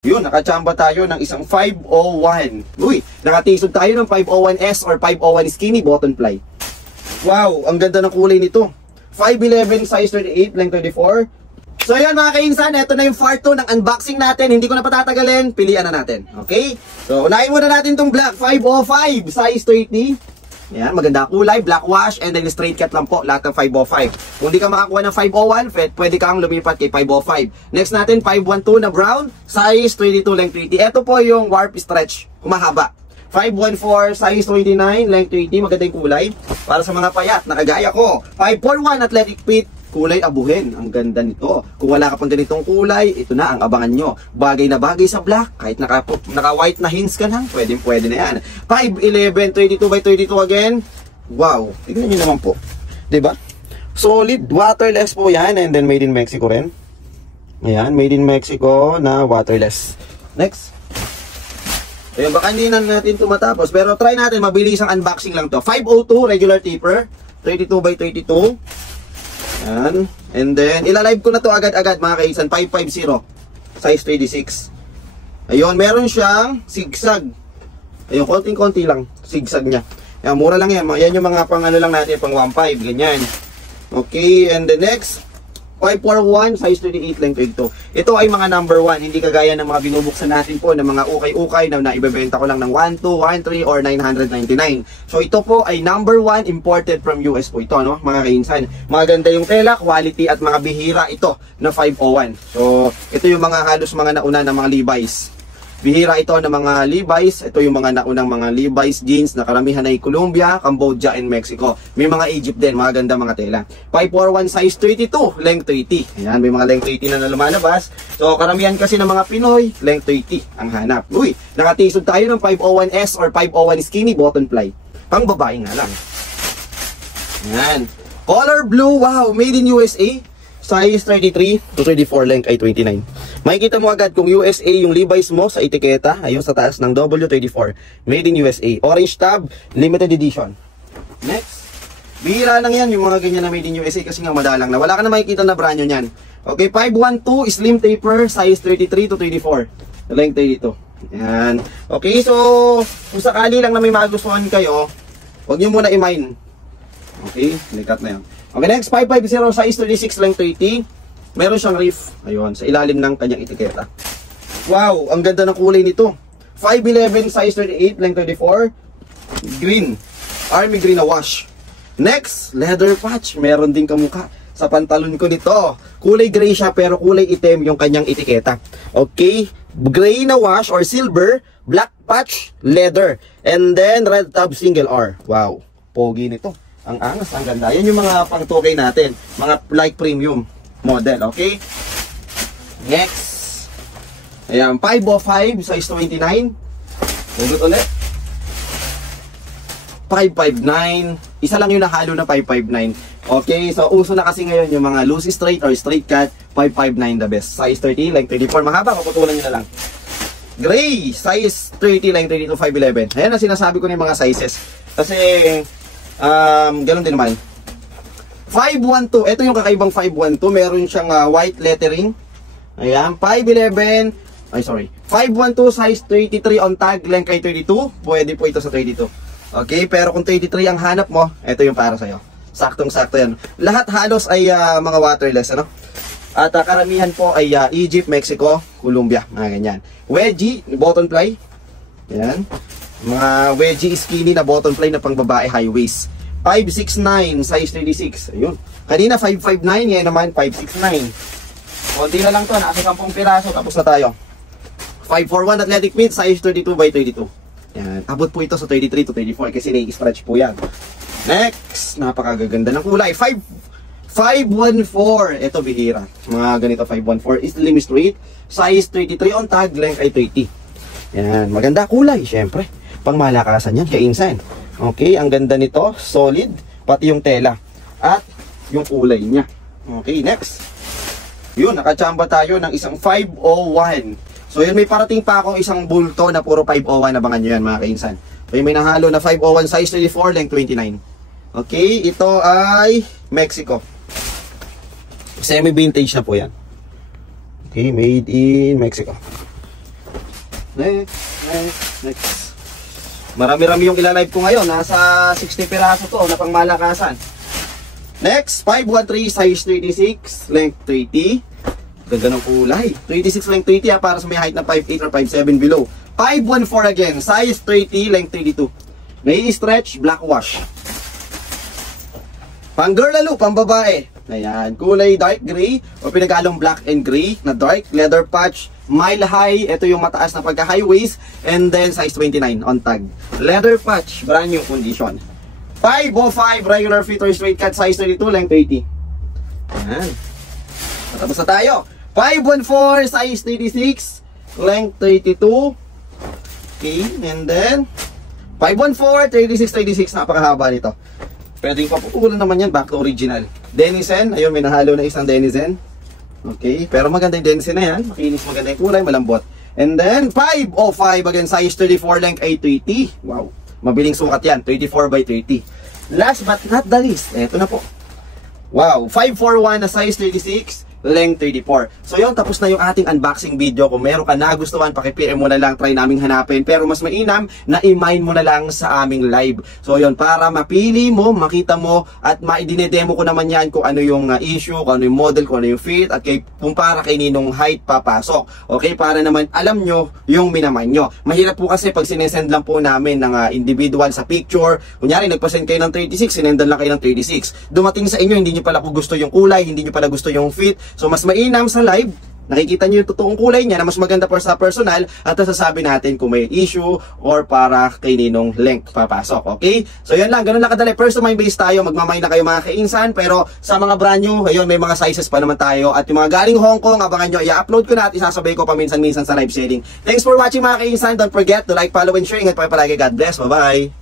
Yun, nakachamba tayo ng isang 501. Uy, nakatisod tayo ng 501S or 501 skinny button fly. Wow, ang ganda ng kulay nito. 5'11", size 38, length 34. So yun mga kainsan, ito na yung part 2 ng unboxing natin. Hindi ko na patatagalin, pilian na natin. Okay? So unahin muna natin itong black 505, size 30. Yan, maganda kulay, black wash, and then straight cut lang po, lahat ng 505. Kung di ka makakuha ng 501, pwede kang lumipat kay 505. Next natin, 512 na brown, size 22, length 30. Ito po yung warp stretch, humahaba. 514, size 29, length 30, maganda yung kulay. Para sa mga payat, nakagaya ko. 541, athletic fit, kulay abuhin. Ang ganda nito. Kung wala ka pang ganitong kulay, ito na ang abangan nyo. Bagay na bagay sa black. Kahit naka-white na hints ka lang, pwede na yan. 5'11", 32x32 again. Wow. Tignan nyo naman po. Diba? Solid. Waterless po yan. And then made in Mexico rin. Ayan. Made in Mexico na waterless. Next. Ayun, baka hindi na natin ito matapos. Pero try natin. Mabilis ang unboxing lang to. 502 regular taper. 32x32. Yan. And then, ilalive ko na to agad-agad mga kaisan. 550. Size 36. Ayun, meron siyang zigzag. Ayun, konting-konti lang. Zigzag niya. Yan, mura lang yan. Yan yung mga pang ano lang natin, pang 1.5. Ganyan. Okay, and the next, 541, size 38, length 32. Ito ay mga number 1. Hindi kagaya ng mga binubuksan natin po ng mga ukay-ukay na naibebenta ko lang ng 1, 2, 1, 3, or 999. So ito po ay number 1 imported from US po ito, no? Mga kainsan. Maganda yung tela, quality at mga bihira ito na 501. So ito yung mga halos mga nauna ng mga Levi's. Bihira ito ng mga Levi's. Ito yung mga naunang mga Levi's jeans na karamihan ay Colombia, Cambodia, and Mexico. May mga Egypt din, mga ganda mga tela. 541 size 32, length 30. Ayan, may mga length 30 na lumalabas. So, karamihan kasi ng mga Pinoy, length 30 ang hanap. Uy, nakatisod tayo ng 501S or 501 skinny button fly. Pang babae nga lang. Ayan. Color blue, wow, made in USA. Size 33 to 34, length ay 29. Makikita mo agad kung USA yung Levi's mo sa etiketa. Ayun sa taas ng W34. Made in USA. Orange tab, limited edition. Next. Bihira lang yan yung mga ganyan na made in USA kasi nga madalang na. Wala ka na makikita na brand nyo yan. Okay, 512 slim taper, size 33 to 34. Length 32. Yan. Okay, so kung sakali lang na may magustuhan kayo, huwag nyo muna i-mine. Okay, likat na yan. Okay, next, 550, size 36, length 30. Meron siyang reef. Ayun, sa ilalim ng kanyang etiketa. Wow, ang ganda ng kulay nito. 5'11", size 38, length 34. Green. Army green na wash. Next, leather patch. Meron din kamukha sa pantalon ko nito. Kulay gray siya pero kulay itim yung kanyang etiketa. Okay, gray na wash or silver, black patch, leather. And then, red tab single R. Wow, pogi nito. Ang angas, ang ganda. Yan yung mga pangtukay natin. Mga like premium model, okay? Next. Ayan, 505, size 29. Ugot ulit. 559. Isa lang yung nahalo na 559. Okay, so uso na kasi ngayon yung mga loose straight or straight cut. 559 the best. Size 30, length 34. Mahaba, paputulan nyo na lang. Gray, size 30, length 32, 511. Ayan ang sinasabi ko na yung mga sizes. Kasi ganun din naman. 512, ito yung kakaibang 512. Meron siyang white lettering. Ayan, 511. Ay, sorry. 512 size 33 on tag, length ay 32. Pwede po ito sa 32. Okay, pero kung 33 ang hanap mo, ito yung para sa'yo. Saktong-sakto yan. Lahat halos ay mga waterless, ano? At karamihan po ay Egypt, Mexico, Colombia, mga ganyan. Wedgie, button fly. Ayan. Mga wedgie skinny na button fly na pang babae, high waist. 569, size 36. Ayun. Kanina 559, ngayon naman 569. Konti na lang to, nasa 10 piraso, tapos na tayo. 541 athletic fit, size 32x32. Yan. Abot po ito sa 33 to 34 kasi nai-stretch po yan. Next, napakagaganda ng kulay. 514. Ito bihira. Mga ganito 514 is slim straight, size 33 on tag, length ay 30. Yan, maganda kulay, syempre. Pang malakasan yan, kaya insan. Okay, ang ganda nito, solid, pati yung tela at yung kulay niya. Okay, next. Yun, nakachamba tayo ng isang 501. So yun, may parating pa akong isang bulto na puro 501. Abangan nyo yan mga kainsan. So yun, may nahalo na 501 size 34, length 29. Okay, ito ay Mexico. Semi-vintage na po yan. Okay, made in Mexico. Next. Marami-rami yung ilalive ko ngayon. Nasa 60 piraso to na pang malakasan. Next, 513 size 36, length 30. Ganda ng kulay. 36 length 30 para sa may height na 5'8 or 5'7 below. 514 again, size 30, length 32. May stretch, black wash. Pang girl lalo, pang babae. Ayan, kulay dark gray o pinagalong black and gray na dark. Leather patch, mile high. Ito yung mataas na pagka high waist. And then size 29 on tag. Leather patch, brand new condition. 505 regular fit or straight cut, size 32, length 30. Ayan. Matapos na tayo. 514 size 36, length 32. Okay, and then 514 36, napakahaba nito. Pwedeng paputulan naman yan back to original. Denizen, ayun, may nahalo na isang Denizen. Okay, pero maganda yung Denizen na yan. Makinis, maganda yung kulay, malambot. And then 505 again, size 34, length 830. Wow, mabiling sukat yan, 34 by 30. Last but not the least, eto na po. Wow, 541 na size 36, length 34. So yun, tapos na yung ating unboxing video. Kung meron ka nagustuhan, paki-PM mo na lang, try naming hanapin. Pero mas mainam na i-mine mo na lang sa aming live. So yun, para mapili mo, makita mo, at maidinedemo ko naman yan kung ano yung issue, kung ano yung model, kung ano yung fit, at kung para kay ninong height papasok. Okay, para naman alam nyo yung minaman nyo. Mahirap po kasi pag sinesend lang po namin ng individual sa picture. Kunyari, nagpasend kayo ng 36, sinendan lang kayo ng 36. Dumating sa inyo, hindi nyo pala po gusto yung kulay, hindi nyo pala gusto yung fit. So mas mainam sa live, nakikita nyo yung totoong kulay niya na mas maganda pa sa personal at nasasabi natin kung may issue or para kay ninong length papasok. Okay? So yan lang, ganun lang kadali. First to mind base tayo, magmamay na kayo mga kainsan, pero sa mga brand new, ayun, may mga sizes pa naman tayo at yung mga galing Hong Kong, abangan nyo, i-upload ko na at isasabay ko paminsan-minsan sa live selling. Thanks for watching mga kainsan. Don't forget to like, follow, and share. Ingat pa palagi. God bless. Bye-bye.